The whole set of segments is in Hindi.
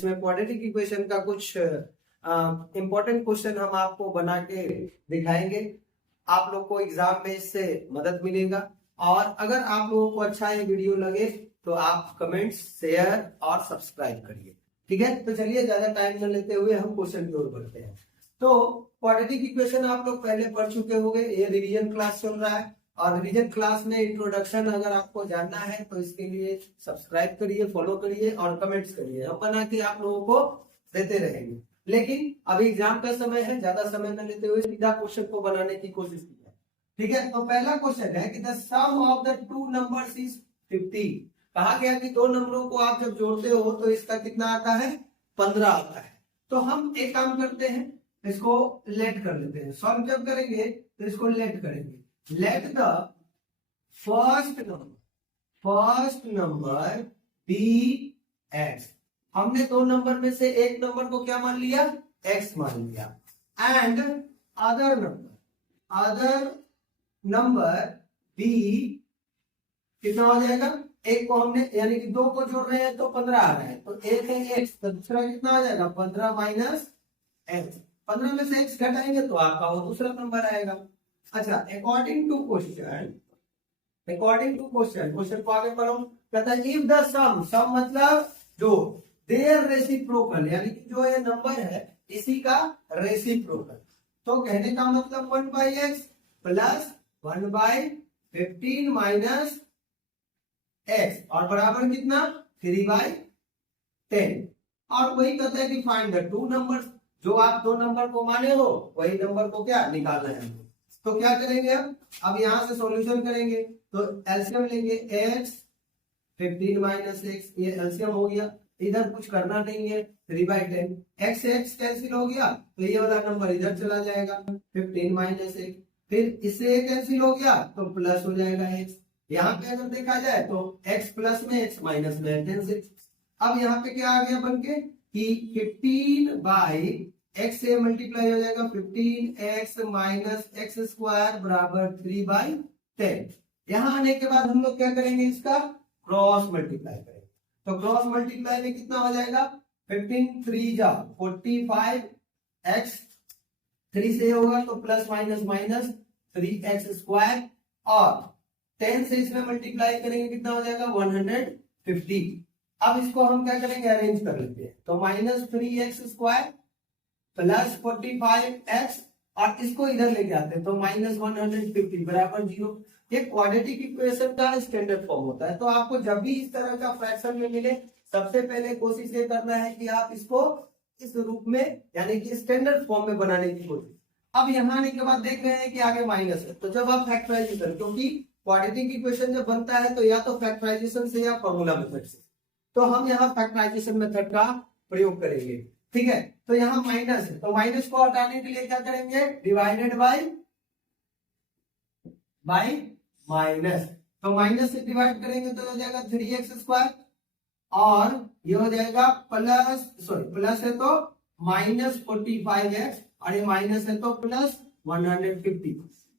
जिसमें क्वाड्रेटिक इक्वेशन का कुछ इंपॉर्टेंट क्वेश्चन हम आपको बना के दिखाएंगे। आप लोग को एग्जाम में इससे मदद मिलेगा। और अगर आप लोगों को अच्छा ये वीडियो लगे तो आप कमेंट्स, शेयर और सब्सक्राइब करिए। ठीक है, तो चलिए ज्यादा टाइम न लेते हुए हम क्वेश्चन की ओर बढ़ते हैं। तो क्वाड्रेटिक इक्वेशन आप लोग पहले पढ़ चुके होंगे, ये रिवीजन क्लास चल रहा है और रिवीजन क्लास में इंट्रोडक्शन अगर आपको जानना है तो इसके लिए सब्सक्राइब करिए, फॉलो करिए और कमेंट्स करिए। हम बना के आप लोगों को देते रहेंगे। लेकिन अभी एग्जाम का समय है, ज्यादा समय न लेते हुए सीधा क्वेश्चन को बनाने की कोशिश की है। ठीक है, तो पहला क्वेश्चन है कि the sum of the two numbers is 50। कहा गया कि दो नंबरों को आप जब जोड़ते हो तो इसका कितना आता है? 15 आता है। तो हम एक काम करते हैं, इसको लेट कर लेते हैं। सॉल्व जब करेंगे तो इसको लेट करेंगे। Let the first number be x. हमने दो नंबर में से एक नंबर को क्या मान लिया? एक्स मान लिया। एंड अदर नंबर बी कितना हो जाएगा? एक को हमने यानी कि दो को जोड़ रहे हैं तो 15 आ रहा है, तो एक है एक्स, तो दूसरा कितना आ जाएगा? 15 माइनस एक्स। 15 में से एक्स घटाएंगे तो आपका वो दूसरा नंबर आएगा। अच्छा, अकॉर्डिंग टू क्वेश्चन को आगे पढ़ो। कहता है इफ द सम मतलब जो देयर रेसिप्रोकल, यानी कि जो ये नंबर है इसी का रेसिप्रोकल। तो कहने का मतलब 1/x प्लस 1/15 माइनस x और बराबर कितना? 3/10। और वही कहता है कि फाइंड द टू नंबर्स, जो आप दो नंबर को माने हो वही नंबर को क्या निकालना है। तो क्या करेंगे? अब यहां से सॉल्यूशन करेंगे तो एलसीएम लेंगे। x 15 माइनस x, ये एलसीएम हो गया। इधर कुछ करना नहीं है, 3/10। x से x कैंसिल हो गया तो ये वाला नंबर इधर चला जाएगा, 15 माइनस x। फिर इससे ये कैंसिल हो गया तो प्लस हो जाएगा x। यहाँ पे अगर देखा जाए तो x प्लस में x माइनस में 10 6। अब यहाँ पे क्या आ गया बन के कि 15/x से मल्टीप्लाई हो जाएगा 15x माइनस एक्स स्क्वायर बराबर 3/10। यहाँ आने के बाद हम लोग क्या करेंगे? इसका क्रॉस मल्टीप्लाई करेंगे। तो क्रॉस मल्टीप्लाई में कितना हो जाएगा? 15 3 जा 45, x 3 से होगा तो plus minus minus 3x square, और 10 से इसमें मल्टीप्लाई करेंगे कितना हो जाएगा? 150। अब इसको हम क्या करेंगे? अरेंज कर लेते हैं। तो minus 3x square plus 45x, और इसको इधर लेके आते हैं तो माइनस 150 बराबर 0। ये क्वाड्रेटिक इक्वेशन का स्टैंडर्ड फॉर्म होता है। तो आपको जब भी इस तरह का फ्रैक्शन में मिले सबसे पहले कोशिश ये करना है कि आप इसको इस रूप में यानी कि स्टैंडर्ड फॉर्म में बनाने की कोशिश। अब यहाँ आने के बाद देख रहे हैं कि आगे माइनस है, तो जब आप फैक्टराइजेशन, क्योंकि क्वाड्रेटिक इक्वेशन जब बनता है तो या तो फैक्टराइजेशन से या फॉर्मूला मेथड से, तो हम यहाँ फैक्टराइजेशन मेथड का प्रयोग करेंगे। ठीक है, तो यहाँ माइनस है तो माइनस को हटाने के लिए क्या करेंगे? Divided by minus. तो माइनस से डिवाइड करेंगे तो हो जाएगा 3x स्क्वायर, और ये हो जाएगा प्लस है तो माइनस 45x, और ये माइनस है तो प्लस 150।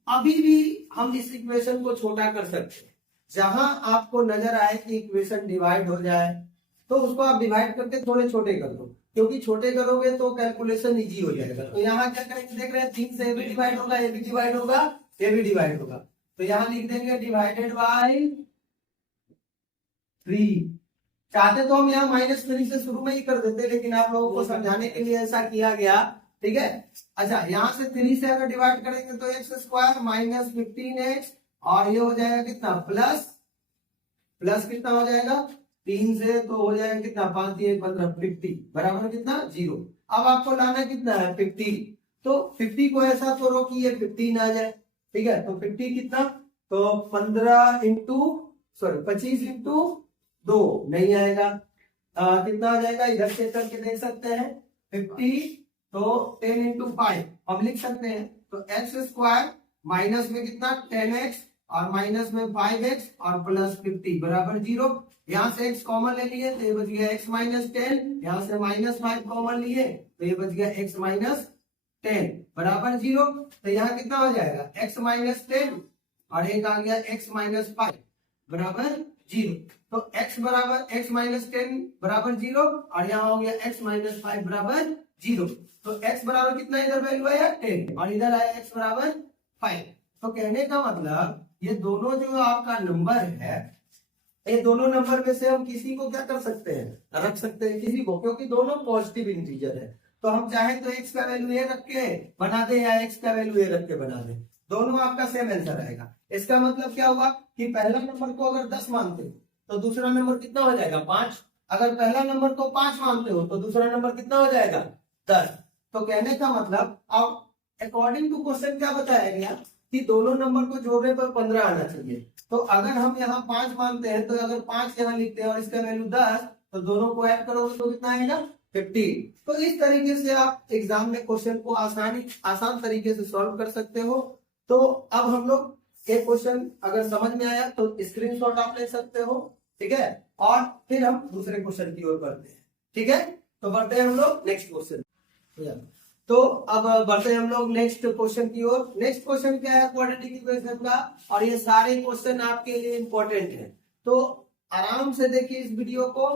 अभी भी हम इस इक्वेशन को छोटा कर सकते हैं। जहां आपको नजर आए कि इक्वेशन डिवाइड हो जाए तो उसको आप डिवाइड करके थोड़े छोटे कर दो, क्योंकि छोटे करोगे तो कैलकुलेशन इजी हो जाएगा। तो यहाँ क्या करेंगे? देख रहे हैं 3 से ये भी डिवाइड होगा, ये भी डिवाइड होगा, ये भी डिवाइड होगा। तो यहाँ लिख देंगे डिवाइडेड बाय 3। चाहते तो हम यहाँ -3 से शुरू में ही कर देते, लेकिन आप लोगों को समझाने के लिए ऐसा किया गया। ठीक है, अच्छा, यहाँ से 3 से अगर डिवाइड करेंगे तो x स्क्वायर माइनस 15x, और ये हो जाएगा कितना? प्लस कितना हो जाएगा? 3 से तो हो जाएगा कितना? 5 3 15 50 बराबर कितना? 0। अब आपको लाना कितना है? 50। तो 50 को ऐसा करो कि ये 15 आ जाए। ठीक है, तो 50 कितना? तो 25 इंटू 2 नहीं आएगा, कितना आ जाएगा? इधर से करके देख सकते हैं 50, तो 10 इंटू 5 हम लिख सकते हैं। तो एक्स स्क्वायर माइनस में कितना? 10x, और माइनस में 5x, और प्लस 50 बराबर 0। यहाँ से x कॉमन ले लिए तो ये बच गया x माइनस 10, यहाँ से -5 कॉमन लिए तो ये बच गया x माइनस 10 बराबर 0। तो यहाँ कितना हो जाएगा? x माइनस 10, और एक आ गया x माइनस 5 बराबर 0। तो x बराबर x माइनस 10 बराबर 0 और यहाँ हो गया x माइनस 5 बराबर 0। तो x बराबर कितना इधर वैल्यू आया 10 और इधर आया x बराबर 5। तो कहने का मतलब ये दोनों जो आपका नंबर है, ये दोनों नंबर में से हम किसी को क्या कर सकते हैं, रख सकते हैं किसी को, क्योंकि दोनों पॉजिटिव इंटीजर है। तो हम चाहे तो x का वैल्यू ये रख के बना दे या x का वैल्यू ये रख के बना दे, दोनों आपका सेम आंसर आएगा। इसका मतलब क्या हुआ कि पहला नंबर को अगर 10 मानते हो तो दूसरा नंबर कितना हो जाएगा 5। अगर पहला नंबर को 5 मानते हो तो दूसरा नंबर कितना हो जाएगा 10। तो कहने का मतलब अब अकॉर्डिंग टू क्वेश्चन क्या बताया गया कि दोनों नंबर को जोड़ने पर 15 आना चाहिए। तो अगर हम यहाँ 5 मानते हैं तो अगर 5 यहाँ लिखते हैं और इसका वैल्यू 10, तो दोनों को ऐड करोगे तो कितना आएगा 15। तो इस तरीके से आप एग्जाम में क्वेश्चन को आसान तरीके से सॉल्व कर सकते हो। तो अब हम लोग एक क्वेश्चन अगर समझ में आया तो स्क्रीनशॉट आप ले सकते हो, ठीक है, और फिर हम दूसरे क्वेश्चन की ओर बढ़ते हैं। ठीक है, तो बढ़ते हैं हम लोग नेक्स्ट क्वेश्चन। तो अब बढ़ते हैं हम लोग नेक्स्ट क्वेश्चन की ओर। नेक्स्ट क्वेश्चन क्या है क्वाड्रेटिक इक्वेशन का, और ये सारे क्वेश्चन आपके लिए इंपॉर्टेंट है, तो आराम से देखिए इस वीडियो को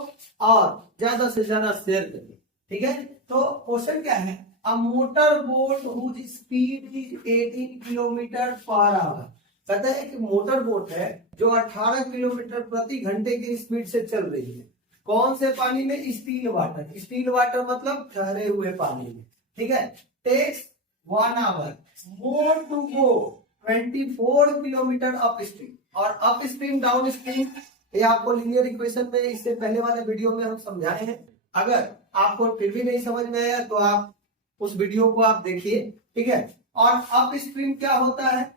और ज्यादा से ज्यादा शेयर करिए। ठीक है, तो क्वेश्चन क्या है, a motor boat whose speed is 18 kilometre per hour. कहता है कि मोटर बोट है जो 18 किलोमीटर प्रति घंटे की स्पीड से चल रही है। कौन से पानी में, स्टील वाटर। स्टील वाटर मतलब ठहरे हुए पानी में। ठीक है, takes 1 hour more to go 24 kilometre upstream. और अप स्ट्रीम डाउन स्ट्रीम ये आपको लीनियर इक्वेशन में इससे पहले वाले वीडियो में हम समझाए हैं। अगर आपको फिर भी नहीं समझ में आया तो आप उस वीडियो को आप देखिए। ठीक है, और अप स्ट्रीम क्या होता है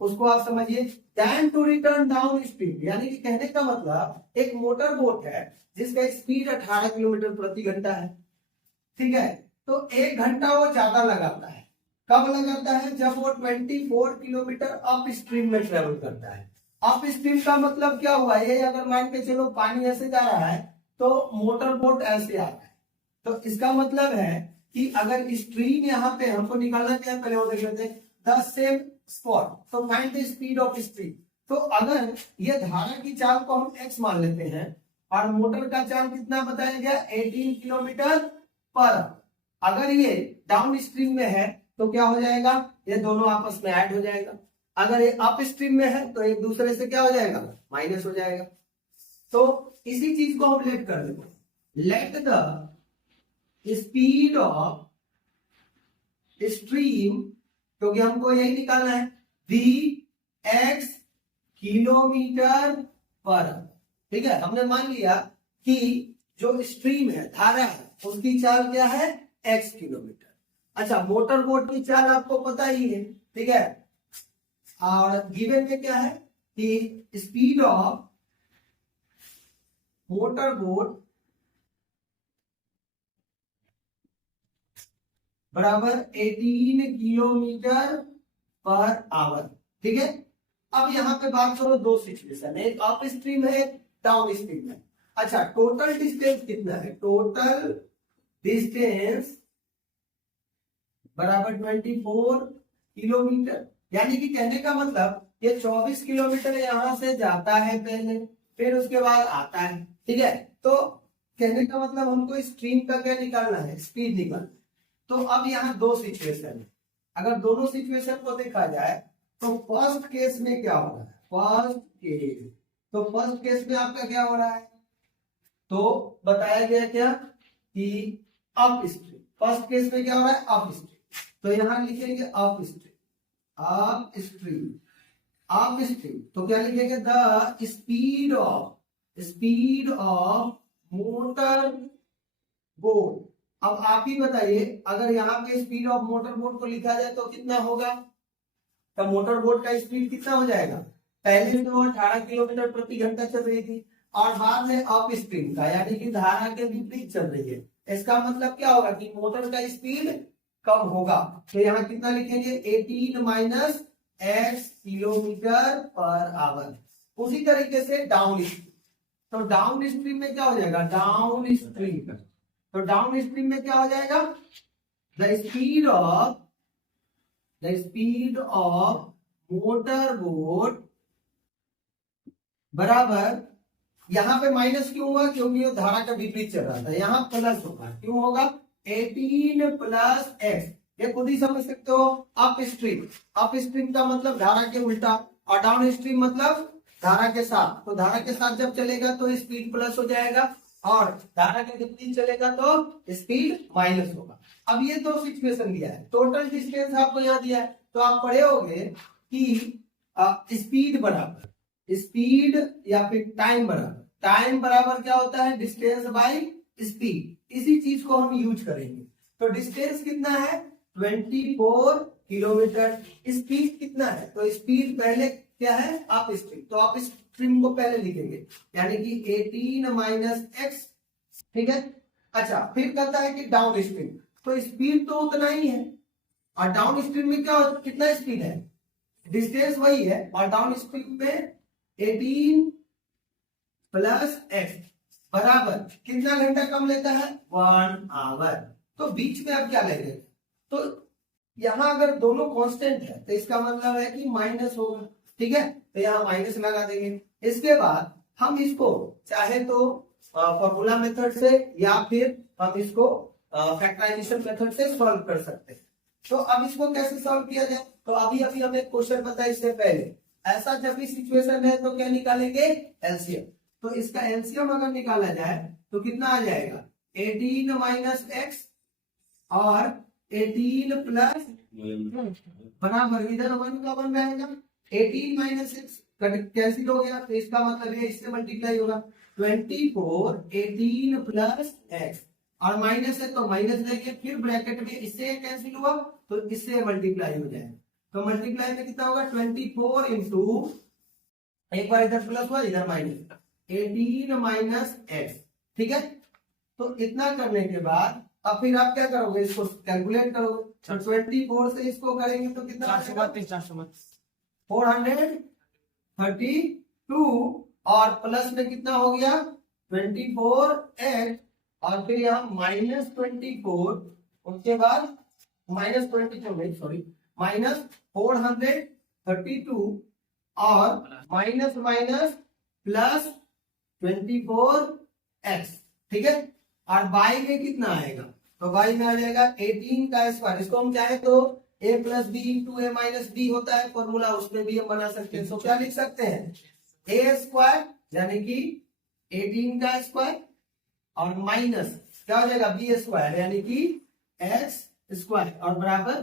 उसको आप समझिए। Then to return downstream, यानी कि कहने का मतलब एक मोटर बोट है जिसका स्पीड 18 किलोमीटर प्रति घंटा है। ठीक है, तो 1 घंटा वो ज्यादा लगाता है। कब लगाता है, जब वो 24 किलोमीटर अप स्ट्रीम में ट्रेवल करता है। अप स्ट्रीम का मतलब क्या हुआ, ये अगर मान के चलो पानी ऐसे जा रहा है तो मोटर बोट ऐसे आ रहा है, तो इसका मतलब है कि अगर स्ट्रीम यहाँ पे हमको निकालना क्या है, पहले वो देख लेते हैं द सेम स्पॉट, तो find the speed of stream. तो अगर ये धारा की चाल को हम x मान लेते हैं और मोटर का चाल कितना बताया गया 18 किलोमीटर पर, अगर ये डाउन स्ट्रीम में है तो क्या हो जाएगा, ये दोनों आपस में ऐड हो जाएगा। अगर ये अप स्ट्रीम में है तो एक दूसरे से क्या हो जाएगा, माइनस हो जाएगा। तो इसी चीज को हम लेट कर देते हैं, let the speed of stream, क्योंकि हमको यही निकालना है, x किलोमीटर पर। ठीक है, हमने मान लिया कि जो स्ट्रीम है, धारा है, उसकी चाल क्या है x किलोमीटर। अच्छा, मोटर बोट की चाल आपको पता ही है। ठीक है, और गिवन में क्या है कि स्पीड ऑफ मोटर बोट बराबर 18 किलोमीटर पर आवर। ठीक है, अब यहाँ पे बात करो दो सिचुएशन, एक अप स्ट्रीम है, डाउन स्ट्रीम है। अच्छा, टोटल डिस्टेंस कितना है, टोटल डिस्टेंस बराबर 24 किलोमीटर, यानी कि कहने का मतलब ये 24 किलोमीटर यहां से जाता है पहले, फिर उसके बाद आता है। ठीक है, तो कहने का मतलब हमको स्ट्रीम का क्या निकालना है, स्पीड निकालना है। तो अब यहाँ दो सिचुएशन है, अगर दोनों सिचुएशन को देखा जाए तो फर्स्ट केस में क्या हो रहा है, फर्स्ट केस, तो फर्स्ट केस में आपका क्या हो रहा है, तो बताया गया क्या कि अप स्ट्रीम। फर्स्ट केस में क्या हो रहा है, अप स्ट्रीम, तो यहां लिखेंगे up stream, up stream, up stream. तो क्या लिखेंगे, the speed of motor boat. अब आप ही बताइए, अगर यहाँ पे स्पीड ऑफ मोटर बोट को लिखा जाए तो कितना होगा, तो मोटर बोट का स्पीड कितना हो जाएगा, पहले तो 18 किलोमीटर प्रति घंटा चल रही थी और बाद में अप स्ट्रीम का, यानी कि धारा के विपरीत चल रही है। इसका मतलब क्या होगा कि मोटर का स्पीड कम होगा। तो यहाँ कितना लिखेंगे, 18 minus x kilometre per our. उसी तरीके से डाउन स्ट्रीम, तो डाउन स्ट्रीम में क्या हो जाएगा, डाउन स्ट्रीम, तो डाउन स्ट्रीम में क्या हो जाएगा, the speed of motor boat बराबर यहाँ पे माइनस क्यों हुआ, क्योंकि ये धारा का विपरीत चल रहा था। यहाँ प्लस होगा, क्यों होगा, 18 प्लस एक्स, ये खुद ही समझ सकते हो। अप स्ट्रीम, अप स्ट्रीम का मतलब धारा के उल्टा, और डाउन स्ट्रीम मतलब धारा के साथ। तो धारा के साथ जब चलेगा तो स्पीड प्लस हो जाएगा, और धारा के विपरीत चलेगा तो स्पीड माइनस होगा। अब ये दो सिचुएशन दिया है, टोटल डिस्टेंस आपको यहाँ दिया है, तो आप पढ़े होंगे कि स्पीड बराबर स्पीड या फिर टाइम बराबर, टाइम बराबर क्या होता है, डिस्टेंस बाय स्पीड। इसी चीज को हम यूज करेंगे। तो डिस्टेंस कितना है, 24 किलोमीटर। स्पीड कितना है, तो स्पीड पहले क्या है, आप स्ट्रीम, तो आप स्ट्रीम को पहले लिखेंगे, यानी कि 18 माइनस एक्स, ठीक है। अच्छा, फिर कहता है कि डाउन स्ट्रीम, तो स्पीड तो उतना ही है, और डाउन स्ट्रीम में क्या कितना स्पीड है, डिस्टेंस वही है, और डाउन स्ट्रीम में 18 प्लस एक्स बराबर कितना घंटा कम लेता है, 1 आवर। तो बीच में अब क्या लेंगे, तो यहां अगर दोनों कांस्टेंट है तो इसका मतलब है कि माइनस होगा, ठीक है, तो यहां माइनस लगा देंगे। इसके बाद हम इसको चाहे तो फॉर्मूला मेथड से या फिर हम इसको फैक्टराइजेशन मेथड से सॉल्व कर सकते हैं। तो अब इसको कैसे सॉल्व किया जाए, तो अभी अभी हमें क्वेश्चन पता है, इससे पहले ऐसा जब भी सिचुएशन है तो क्या निकालेंगे, एलसीएम। तो इसका एलसीएम अगर निकाला जाए तो कितना आ जाएगा, 18 माइनस एक्स और 18 प्लस बराबर, इधर 1 का 1 रहेगा, 18 माइनस एक्स कैंसिल हो गया, तो इसका मतलब है इससे मल्टीप्लाई होगा, 24 18 प्लस एक्स, और माइनस है तो माइनस लेंगे, फिर ब्रैकेट में इससे कैंसिल हुआ तो इससे मल्टीप्लाई हो जाएगा। तो मल्टीप्लाई में कितना होगा, 24 इंटू, एक बार इधर प्लस हुआ इधर माइनस, 18 माइनस एक्स, ठीक है। तो इतना करने के बाद अब फिर आप क्या करोगे, इसको कैलकुलेट करोगे, तो 24 से इसको करेंगे तो कितना, 432, और प्लस में कितना हो गया, 24 एक्स, और फिर यहाँ माइनस 24, उसके बाद माइनस 24 सॉरी माइनस 432, और माइनस माइनस प्लस 24 एक्स, ठीक है। और बाई में कितना आएगा, तो बाई में आ जाएगा 18 का स्क्वायर, इसको हम चाहे तो a plus b into a minus b होता है फॉर्मूला, उसमें भी हम बना सकते हैं। तो क्या लिख सकते हैं, ए स्क्वायर यानी कि 18 का स्क्वायर, और माइनस क्या हो जाएगा, बी स्क्वायर यानी कि एक्स स्क्वायर, और बराबर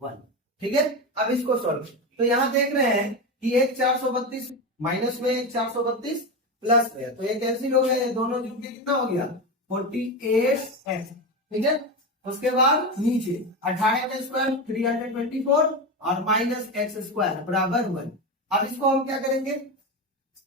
1, ठीक है। अब इसको सॉल्व, तो यहाँ देख रहे हैं कि एक 432 माइनस में, एक 432 प्लस में, तो ये कैंसिल हो गया, ये दोनों जुड़ के कितना हो गया, 48 एक्स, ठीक है। उसके बाद नीचे 18 का स्क्वायर 324, और माइनस एक्स स्क्वायर बराबर 1। अब इसको हम क्या करेंगे,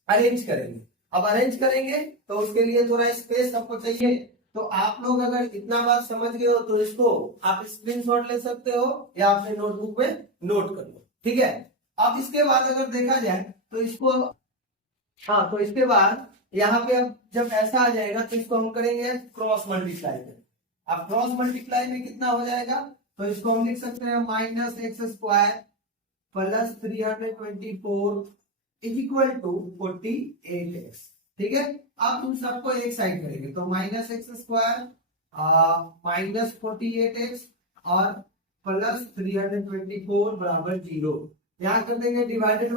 अरेंज करेंगे। अब अरेंज करेंगे तो उसके लिए थोड़ा स्पेस आपको चाहिए, तो आप लोग अगर इतना बात समझ गए हो तो इसको आप स्क्रीनशॉट ले सकते हो या अपने नोटबुक में नोट कर लो, ठीक है। अब इसके बाद अगर देखा जाए तो इसको, हाँ, तो इसके बाद यहाँ पे अब जब ऐसा आ जाएगा तो इसको हम करेंगे क्रॉस मल्टीप्लाई में। अब क्रॉस मल्टीप्लाई में कितना हो जाएगा, तो इसको हम लिख सकते हैं minus x square plus 324 is equal to 48 x, ठीक है। आप उन सबको एक साइड करेंगे, तो minus x square minus 48 x और प्लस 324 बराबर 0, यहाँ कर देंगे डिवाइडेड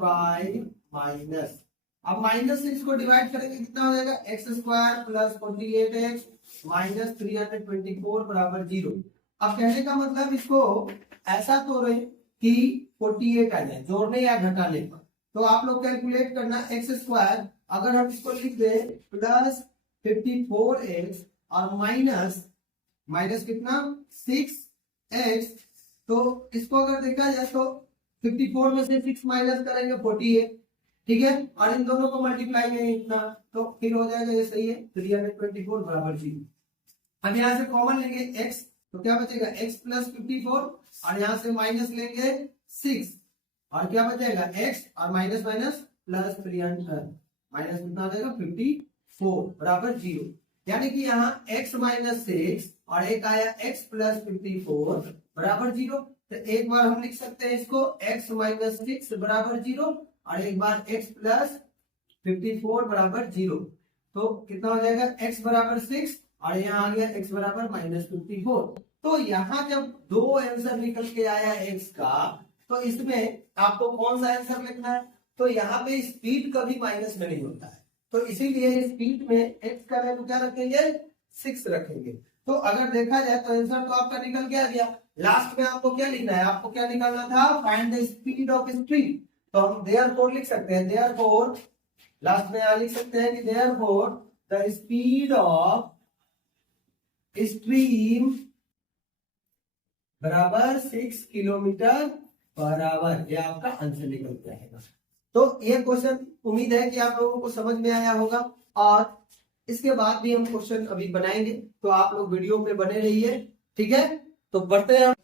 बाय माइनस। अब माइनस से इसको डिवाइड करेंगे, कितना हो जाएगा, x square plus 48 x minus 324 बराबर 0। अब कहने का मतलब इसको ऐसा तोड़े कि 48 आ जाए, जोड़ने या घटाने पर। तो आप लोग कैलकुलेट करना, एक्स स्क्वायर अगर हम इसको लिख दे प्लस 54 एक्स और माइनस कितना 6 एक्स, तो इसको अगर देखा जाए तो 54 में से 6 माइनस करेंगे 48, ठीक है, और इन दोनों को मल्टीप्लाई करेंगे इतना, तो फिर हो जाएगा ये सही है 324 बराबर 0। अब यहाँ से कॉमन लेंगे x, तो क्या बचेगा x प्लस 54, और यहाँ से माइनस लेंगे 6, और क्या बचेगा x और माइनस माइनस प्लस 300 माइनस कितना आ जाएगा 54 बराबर 0। यानी कि यहाँ x माइनस 6 और एक आया x प्लस 54 बराबर 0। तो एक बार हम लिख सकते हैं इसको x माइनस 6 बराबर 0, और एक बार x प्लस 54 बराबर 0। तो कितना हो जाएगा, x बराबर 6 और यहाँ आ गया x बराबर -54। तो यहाँ जब दो आंसर निकल के आया x का, तो इसमें आपको कौन सा आंसर लिखना है, तो यहाँ पे स्पीड कभी माइनस में नहीं होता है, तो इसीलिए स्पीड में x का वैल्यू क्या रखेंगे, 6 रखेंगे। तो अगर देखा जाए तो आंसर तो आपका निकल के आ गया। लास्ट में आपको क्या लिखना है, आपको क्या निकालना था, find the speed of stream. तो हम देयरफॉर लिख सकते हैं, देयरफॉर लास्ट में लिख सकते हैं कि therefore the speed of stream बराबर 6 किलोमीटर पर आवर। ये आपका आंसर निकल के आएगा। तो ये क्वेश्चन उम्मीद है कि आप लोगों को समझ में आया होगा, और इसके बाद भी हम क्वेश्चन अभी बनाएंगे, तो आप लोग वीडियो में बने रहिए, ठीक है। तो बढ़ते हैं,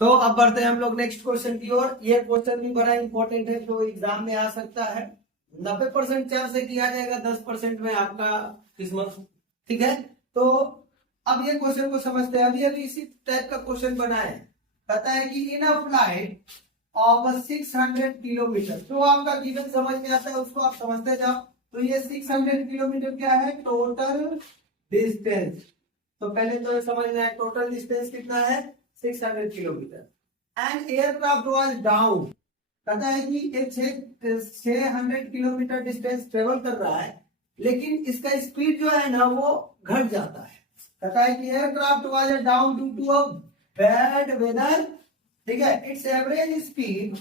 तो अब बढ़ते हैं हम लोग नेक्स्ट क्वेश्चन की ओर। ये क्वेश्चन भी बड़ा इंपॉर्टेंट है, जो एग्जाम में आ सकता है। 90% चांस से किया जाएगा, 10% में आपका किस्मत, ठीक है। तो अब ये क्वेश्चन को समझते हैं। अभी इसी टाइप का क्वेश्चन बना है, कहता है कि इन अ फ्लाइट ऑफ 600 किलोमीटर, तो आपका गिवन समझ में आता है, उसको आप समझते जाओ। तो ये 600 किलोमीटर क्या है, टोटल डिस्टेंस। तो पहले तो समझना है टोटल डिस्टेंस कितना है, 600 kilometre. And aircraft was down, कहता है कि ये 600 किलोमीटर डिस्टेंस ट्रेवल कर रहा है, लेकिन इसका स्पीड जो है ना वो घट जाता है। कहता है कि aircraft was down due to a bad weather, ठीक है। Its average speed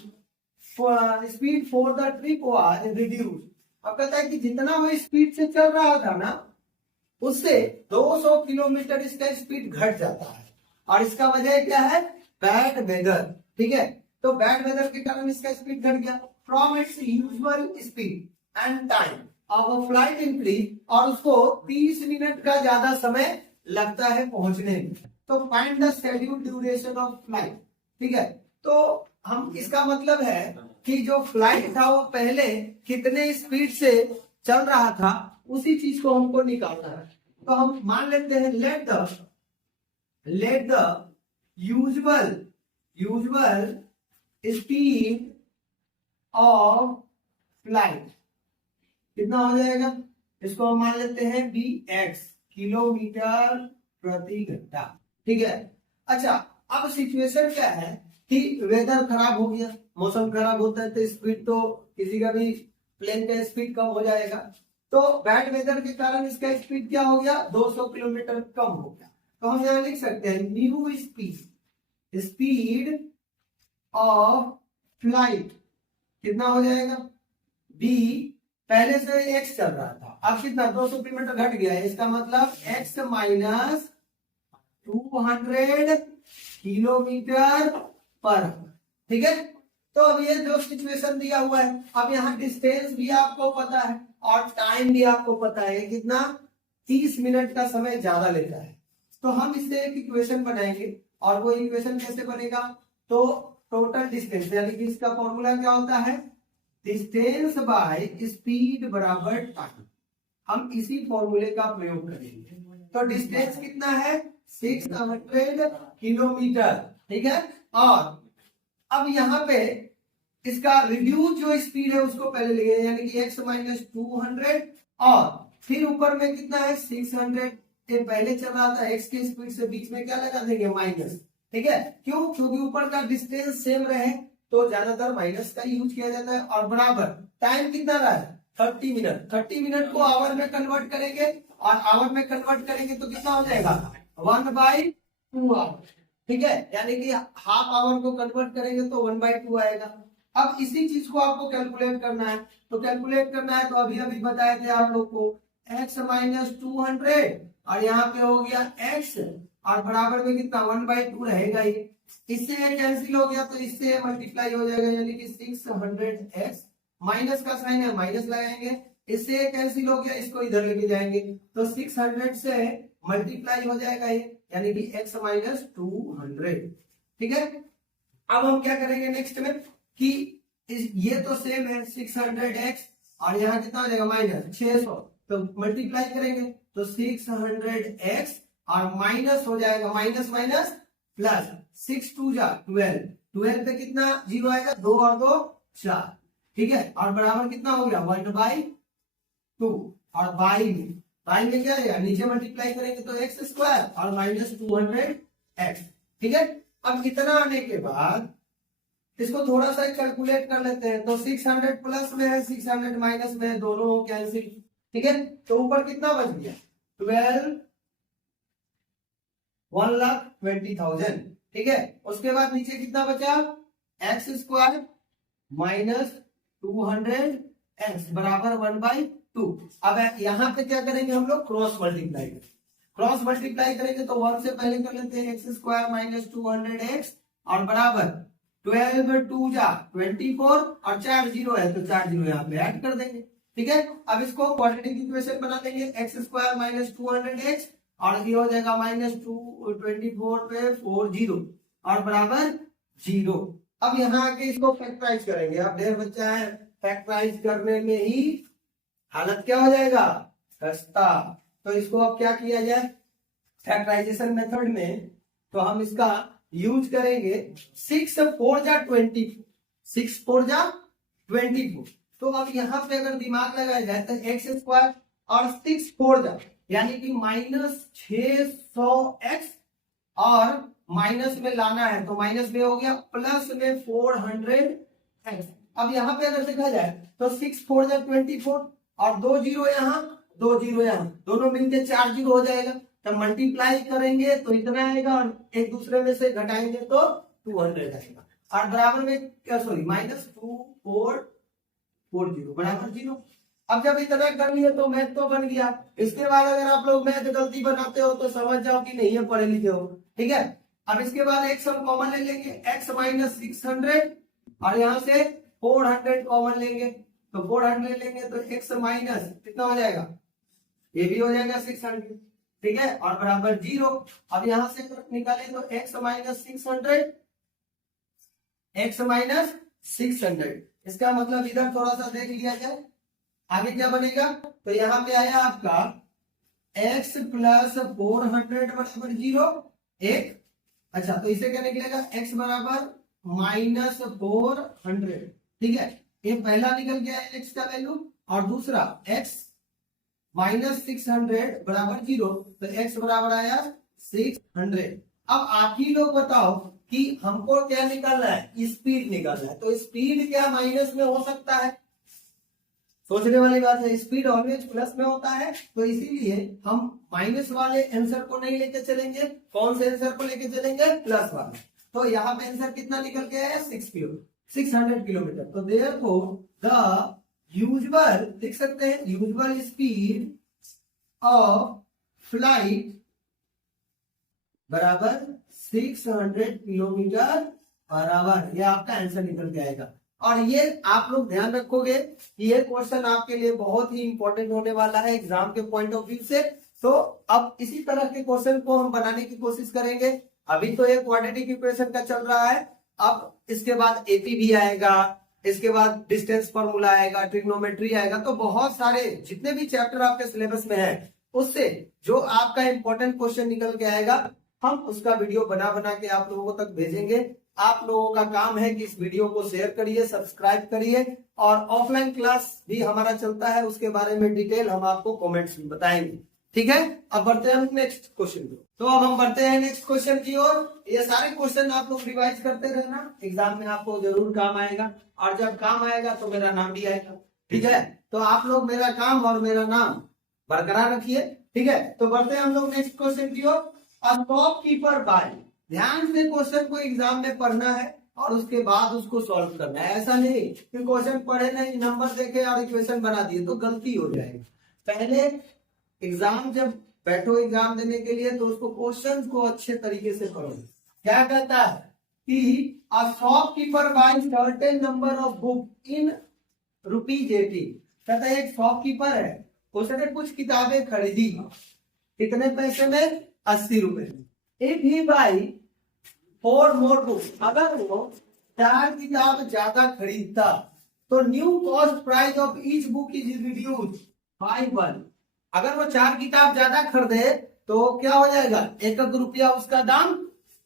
for the trip was reduce. अब कहता है कि जितना वो स्पीड से चल रहा था ना, उससे 200 किलोमीटर इसका स्पीड घट जाता है, और इसका वजह क्या है, बैड वेदर, ठीक है। तो बैड वेदर के कारण इसका स्पीड घट गया। From its usual speed and time of flight increase, और उसको 30 मिनट का ज्यादा समय लगता है पहुंचने में। तो find the schedule duration of flight, ठीक है। तो हम, इसका मतलब है कि जो फ्लाइट था वो पहले कितने स्पीड से चल रहा था, उसी चीज को हमको निकालना है। तो हम मान लेते हैं let the usual speed of flight कितना हो जाएगा, इसको हम मान लेते हैं bx, किलोमीटर प्रति घंटा, ठीक है। अच्छा, अब सिचुएशन क्या है कि वेदर खराब हो गया, मौसम खराब होता है तो स्पीड तो किसी का भी प्लेन का स्पीड कम हो जाएगा। तो बैड वेदर के कारण इसका स्पीड क्या हो गया, 200 किलोमीटर कम हो गया। तो हम यहाँ लिख सकते हैं न्यू स्पीड ऑफ फ्लाइट कितना हो जाएगा, b, पहले से x चल रहा था, अब कितना 200 किलोमीटर घट गया है, इसका मतलब x माइनस 200 किलोमीटर पर, ठीक है। तो अब ये जो सिचुएशन दिया हुआ है, अब यहाँ डिस्टेंस भी आपको पता है और टाइम भी आपको पता है, कितना 30 मिनट का समय ज्यादा लेता है। तो हम इससे एक इक्वेशन बनाएंगे, और वो इक्वेशन कैसे बनेगा, तो टोटल डिस्टेंस, यानी कि इसका फॉर्मूला क्या होता है, डिस्टेंस बाय स्पीड बराबर टाइम। हम इसी फॉर्मूले का प्रयोग करेंगे। तो डिस्टेंस कितना है, 600 किलोमीटर, ठीक है। और अब यहाँ पे इसका रिड्यूस जो स्पीड है उसको पहले लिखे, यानी कि x माइनस 200, और फिर ऊपर में कितना है 600, ये पहले चल रहा था x की स्पीड से, बीच में क्या लगा देंगे माइनस, ठीक है। क्यों, क्योंकि ऊपर का डिस्टेंस सेम रहे तो ज्यादातर माइनस का यूज किया जाता है। और बराबर टाइम कितना रहा है 30 मिनट, 30 मिनट को आवर में कन्वर्ट करेंगे, और आवर में कन्वर्ट करेंगे तो कितना हो जाएगा 1/2 आवर, ठीक है। यानी कि हाफ आवर को कन्वर्ट करेंगे तो 1/2 आएगा। अब इसी चीज को आपको कैलकुलेट करना है, तो कैलकुलेट करना है तो अभी बताए थे आप लोग को x माइनस 200, और यहाँ पे हो गया x, और बराबर में कितना 1/2 रहेगा ही। इससे कैंसिल हो गया तो इससे मल्टीप्लाई हो जाएगा, यानी कि 600x, माइनस का साइन है माइनस लगाएंगे, इससे कैंसिल हो गया, इसको इधर लेके जाएंगे तो 600 से मल्टीप्लाई हो जाएगा ये, यानी कि x माइनस 200, ठीक है। अब हम क्या करेंगे नेक्स्ट में कि ये तो सेम है 600x, और यहाँ कितना हो जाएगा माइनस 600, तो मल्टीप्लाई करेंगे तो 600x, और माइनस हो जाएगा माइनस माइनस प्लस, 6 2 जा 12, 12 पे कितना जीरो आएगा, 2 और 2 4, ठीक है। और बराबर कितना हो गया 1/2, 2 और बाई में क्या आएगा, नीचे मल्टीप्लाई करेंगे तो एक्स स्क्वायर और माइनस 200x। ठीक है, अब इतना आने के बाद इसको थोड़ा सा कैलकुलेट कर लेते हैं। तो 600 प्लस में है, 600 माइनस में है, दोनों कैंसिल। ठीक है, तो ऊपर कितना बच गया 1,20,000। ठीक है, उसके बाद नीचे कितना बचा, एक्स स्क्वायर माइनस 200x बराबर 1/2। अब यहाँ पे क्या करेंगे हम लोग, क्रॉस मल्टीप्लाई करेंगे। क्रॉस मल्टीप्लाई करेंगे तो 1 से पहले कर लेते हैं, एक्स स्क्वायर माइनस 200x और बराबर 12 2 जा 24 और 4 जीरो है तो 4 जीरो यहाँ पे ऐड कर देंगे। ठीक है, अब इसको क्वाड्रेटिक इक्वेशन बना देंगे, एक्स स्क्वायर माइनस 200x और ये हो जाएगा माइनस 24 पे 4 जीरो और बराबर 0। अब यहाँ आके इसको फैक्टराइज करेंगे। अब ढेर बच्चा है, फैक्टराइज करने में ही हालत क्या हो जाएगा, खस्ता। तो इसको अब क्या किया जाए फैक्टराइजेशन मेथड में, तो हम इसका यूज करेंगे 6 4 जा 24, 6 4 जा 24। तो अब यहाँ पे अगर दिमाग लगाया जाए तो एक्स स्क्वायर और 6 4 जा यानी कि माइनस 600x और माइनस में लाना है तो माइनस में हो गया, प्लस में 400x। अब यहाँ पे अगर देखा जाए तो 6 4 जा 24 और 2 जीरो यहाँ 2 जीरो यहाँ, दोनों मिलके 4 जीरो हो जाएगा। तब मल्टीप्लाई करेंगे तो इतना आएगा और एक दूसरे में से घटाएंगे तो 200 आएगा और बराबर में क्या, सॉरी माइनस 2440 बराबर 0। अब जब इतना कर लिए तो मैथ तो बन गया। इसके बाद अगर आप लोग मैथ गलती बनाते हो तो समझ जाओ कि नहीं है, पढ़े लिखे हो। ठीक है, अब इसके बाद x हम कॉमन ले लेंगे, x माइनस 600 और यहाँ से 400 कॉमन लेंगे तो 400 लेंगे तो x माइनस कितना हो जाएगा, ये भी हो जाएगा 600। ठीक है, और बराबर 0। अब यहां से निकाले तो x माइनस 600, इसका मतलब इधर थोड़ा सा देख लिया जाए, आगे क्या बनेगा। तो यहाँ पे आया आपका x प्लस 400 बराबर 0 1। अच्छा, तो इसे क्या निकलेगा, x बराबर माइनस 400। ठीक है, ये पहला निकल गया x का वैल्यू और दूसरा x माइनस 600 बराबर 0, तो x बराबर आया 600। अब आप ही लोग बताओ कि हमको क्या निकालना है, स्पीड निकालना है। तो स्पीड क्या माइनस में हो सकता है, सोचने वाली बात है। स्पीड ऑलवेज प्लस में होता है, तो इसीलिए हम माइनस वाले आंसर को नहीं लेके चलेंगे। कौन से आंसर को लेके चलेंगे, प्लस वाले। तो यहाँ पे आंसर कितना निकल के आया, 600 किलोमीटर। तो देयरफॉर द यूजुअल लिख सकते हैं, यूजुअल स्पीड ऑफ फ्लाइट बराबर 600 किलोमीटर बराबर, ये आपका आंसर निकल के आएगा। और ये आप लोग ध्यान रखोगे कि ये क्वेश्चन आपके लिए बहुत ही इंपॉर्टेंट होने वाला है एग्जाम के पॉइंट ऑफ व्यू से। तो अब इसी तरह के क्वेश्चन को हम बनाने की कोशिश करेंगे। अभी तो ये क्वाड्रेटिक इक्वेशन का चल रहा है, अब इसके बाद एपी भी आएगा, इसके बाद डिस्टेंस फॉर्मूला आएगा, ट्रिग्नोमेट्री आएगा। तो बहुत सारे जितने भी चैप्टर आपके सिलेबस में है उससे जो आपका इंपॉर्टेंट क्वेश्चन निकल के आएगा, हम उसका वीडियो बना बना के आप लोगों तक भेजेंगे। आप लोगों का काम है कि इस वीडियो को शेयर करिए, सब्सक्राइब करिए, और ऑफलाइन क्लास भी हमारा चलता है, उसके बारे में डिटेल हम आपको कमेंट्स में बताएंगे। ठीक है, अब बढ़ते हैं नेक्स्ट क्वेश्चन की। तो अब हम बढ़ते हैं नेक्स्ट क्वेश्चन की ओर। ये सारे क्वेश्चन आप लोग रिवाइज करते रहना, एग्जाम में आपको जरूर काम आएगा, और जब काम आएगा तो मेरा नाम भी आएगा। ठीक है, तो आप लोग मेरा काम और मेरा नाम बरकरार रखिए। ठीक है, तो बढ़ते हैं हम लोग नेक्स्ट क्वेश्चन की ओर। शॉपकीपर बाय, ध्यान से क्वेश्चन को एग्जाम में पढ़ना है और उसके बाद उसको सॉल्व करना है। ऐसा नहीं कि क्वेश्चन पढ़े नहीं, नंबर देखे और इक्वेशन बना दिए तो गलती हो जाएगी। पहले एग्जाम जब बैठो एग्जाम देने के लिए तो उसको क्वेश्चन को अच्छे तरीके से पढ़ो। क्या कहता है कि a shopkeeper buy certain number of book in ₹80। कहता है एक शॉपकीपर है, उसने कुछ किताबें खरीदी, कितने पैसे में, 80 रुपए में। If he by 4 more book, अगर वो 4 किताब ज्यादा खरीदता तो new cost price of each book is reduced by 1। अगर वो 4 किताब ज्यादा खरीदे तो क्या हो जाएगा, 1 रुपया उसका दाम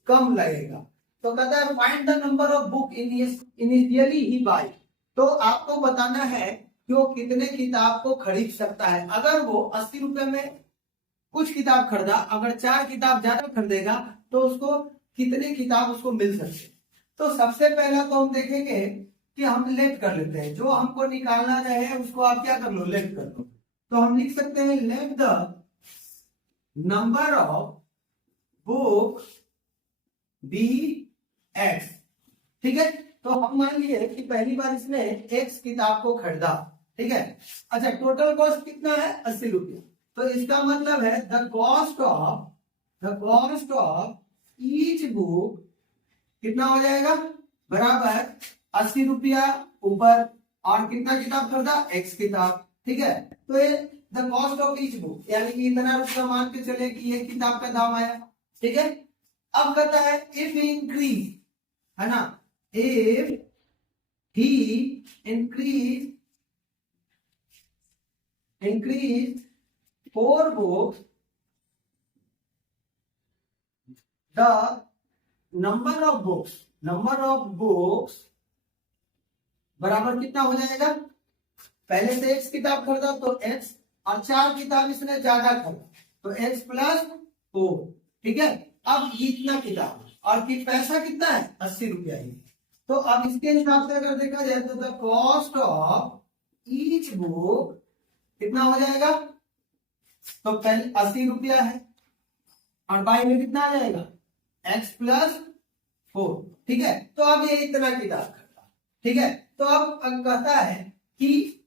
कम लगेगा। तो कहता है find the number of book initially ही बाय। तो आपको बताना है कि वो कितने किताब को खरीद सकता है। अगर वो 80 रुपए में कुछ किताब खरीदा, अगर 4 किताब ज्यादा खरीदेगा तो उसको कितने किताब उसको मिल सकते। तो सबसे पहला तो हम देखेंगे कि हम लेट कर लेते हैं, जो हमको निकालना रहे उसको आप क्या कर लो, लेट कर लो। तो हम लिख सकते हैं let the number of book be x. ठीक है, तो हम मान लिए कि पहली बार इसने एक्स किताब को खरीदा। ठीक है, अच्छा टोटल कॉस्ट कितना है, 80 रुपये। तो इसका मतलब है the cost of each book कितना हो जाएगा, बराबर 80 रुपया ऊपर और कितना किताब खरीदा, एक्स किताब। ठीक है, तो ये the cost of each book, यानी कि इतना रुपया मान के चले कि ये किताब का दाम आया। ठीक है, अब कहता है इफ इंक्रीज, है ना, if he increase 4 books the number of books बराबर कितना हो जाएगा, पहले से एक्स किताब खरीदा तो एक्स, और 4 किताब इसने ज्यादा खरीदा तो एक्स प्लस 4। ठीक है, अब इतना किताब और कि पैसा कितना है, 80 रुपया ही। तो अब इसके हिसाब से अगर देखा जाए तो the cost of each book कितना हो जाएगा, तो पहले 80 रुपया है और बाई में कितना आ जाएगा, एक्स प्लस 4। ठीक है, तो अब ये इतना किताब खरीदा। ठीक है, तो अब कहता है कि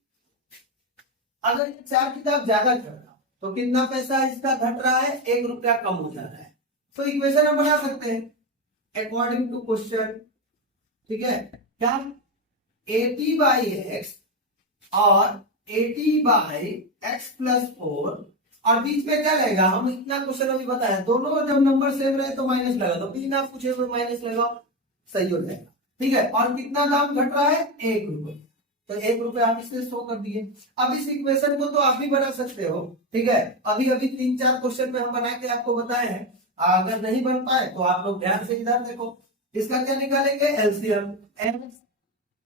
अगर 4 किताब ज्यादा खरीदा तो कितना पैसा इसका घट रहा है, 1 रुपया कम हो जा रहा है। तो इक्वेशन हम बना सकते हैं अकॉर्डिंग टू क्वेश्चन। ठीक है, क्या 80 बाई एक्स और 80 बाई एक्स प्लस 4, और बीच में क्या रहेगा, हम इतना क्वेश्चन अभी बताया, दोनों जब नंबर सेम रहे तो माइनस लगा, तो बिना पूछे हुए माइनस लगाओ, सही हो जाएगा। ठीक है, और कितना दाम घट रहा है, 1 रुपये, तो 1 रुपये आप इससे शो कर दिए। अब इस इक्वेशन को तो आप भी बना सकते हो। ठीक है, अभी 3-4 क्वेश्चन में हम बना के आपको बताए हैं, अगर नहीं बन पाए तो आप लोग ध्यान से इधर देखो। इसका क्या निकालेंगे, एलसीएम,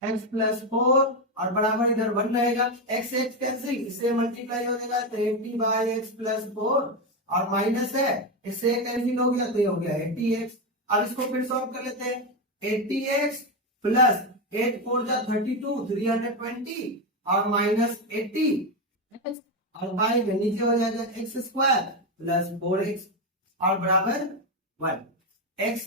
एक्स प्लस 4 और बराबर इधर 1 रहेगा, एक्स एक्स कैंसिल, इससे मल्टीप्लाई हो जाएगा तो 80 बाई एक्स प्लस 4 और माइनस है, इससे कैंसिल हो गया तो ये हो गया 80x। अब इसको फिर सॉल्व कर लेते हैं, 80x प्लस 8 4 जा 32 320 और माइनस 80 और बाई में नीचे हो जाएगा एक्स स्क्वायर प्लस 4x और बराबर 1 x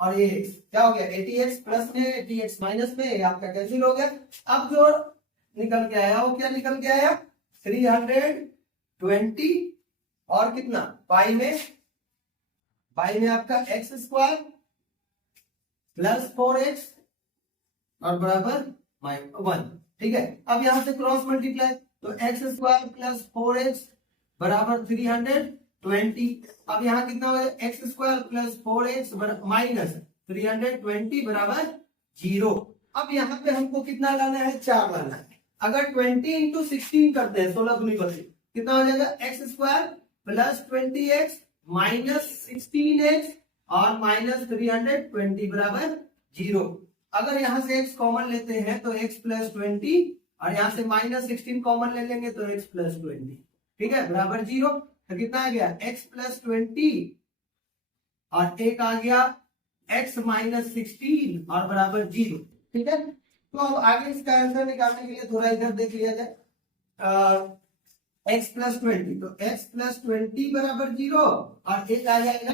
और ये x क्या हो गया, 80x प्लस में 80x माइनस में, ये आपका कैंसिल हो गया। अब जो निकल के आया वो क्या निकल के आया, 320 और कितना पाई में आपका एक्स स्क्वायर प्लस 4x और बराबर 1। ठीक है, अब यहां से क्रॉस मल्टीप्लाई तो एक्स स्क्वायर प्लस 4x बराबर 320। अब यहाँ कितना हो जाएगा, x square plus 4x minus 320 बराबर 0। अब यहाँ पे हमको कितना लाना है, 4 लाना है। अगर 20 इंटू 16 करते हैं 16 दूनी 32, कितना हो जाएगा, x square plus 20x minus 16x और माइनस 320 बराबर 0। अगर यहाँ से x कॉमन लेते हैं तो x प्लस 20 और यहाँ से माइनस 16 कॉमन ले लेंगे तो x प्लस 20। ठीक है, बराबर 0। तो कितना आ गया, x प्लस 20 और एक आ गया x माइनस 16 और बराबर 0। ठीक है, तो अब आगे इसका आंसर निकालने के लिए थोड़ा इधर देख लिया जाए, x प्लस 20 तो x प्लस 20 बराबर 0 और एक आ जाएगा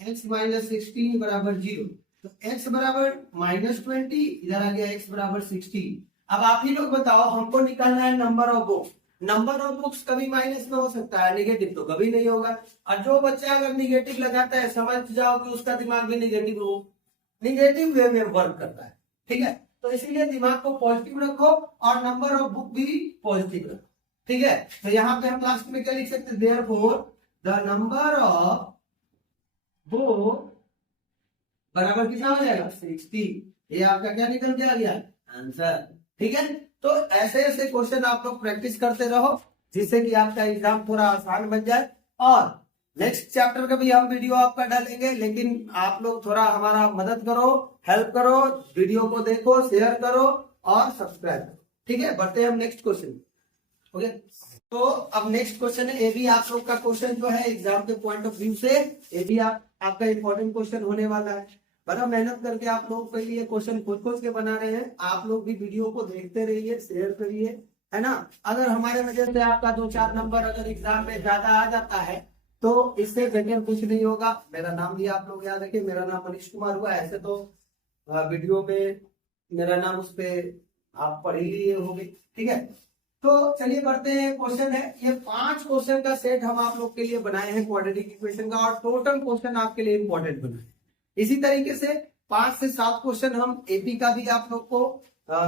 x माइनस 16 बराबर 0। तो x बराबर माइनस 20, इधर आ गया x बराबर 16। अब आप ही लोग बताओ, हमको निकालना है number of books. Number of books कभी माइनस में हो सकता है, नेगेटिव तो कभी नहीं होगा। और जो बच्चा अगर निगेटिव लगाता है समझ जाओ कि उसका दिमाग भी नेगेटिव वे में वर्क करता है। ठीक है, तो इसीलिए दिमाग को पॉजिटिव रखो और नंबर ऑफ बुक भी पॉजिटिव रखो। ठीक है, तो यहाँ पे हम लास्ट में क्या लिख सकते हैं, therefore the number of book बराबर कितना हो जाएगा, 60। ये आपका क्या निकल के आ गया, आंसर। ठीक है, तो ऐसे ऐसे क्वेश्चन आप लोग प्रैक्टिस करते रहो जिससे कि आपका एग्जाम थोड़ा आसान बन जाए। और नेक्स्ट चैप्टर का भी हम वीडियो आपका डालेंगे, लेकिन आप लोग थोड़ा हमारा मदद करो, हेल्प करो, वीडियो को देखो, शेयर करो और सब्सक्राइब करो। ठीक है, बढ़ते हैं हम नेक्स्ट क्वेश्चन। ओके, तो अब नेक्स्ट क्वेश्चन है, ये भी आप लोग का क्वेश्चन जो है एग्जाम के पॉइंट ऑफ व्यू से ये भी आपका इंपॉर्टेंट क्वेश्चन होने वाला है। बड़ा मेहनत करके आप लोग के लिए क्वेश्चन खोज खोज के बना रहे हैं। आप लोग भी वीडियो को देखते रहिए, शेयर करिए, है ना। अगर हमारे वजह से आपका 2-4 नंबर अगर एग्जाम में ज्यादा आ जाता है तो इससे बेहतर कुछ नहीं होगा। मेरा नाम भी आप लोग याद रखिए, मेरा नाम मनीष कुमार हुआ। ऐसे तो वीडियो में मेरा नाम उस पर आप पढ़ ही लिए होंगे, ठीक है। तो चलिए बढ़ते हैं, क्वेश्चन है ये 5 क्वेश्चन का सेट हम आप लोग के लिए बनाए हैं क्वाड्रेटिक इक्वेशन का, और टोटल क्वेश्चन आपके लिए इंपॉर्टेंट बनाए। इसी तरीके से 5 से 7 क्वेश्चन हम एपी का भी आप लोग को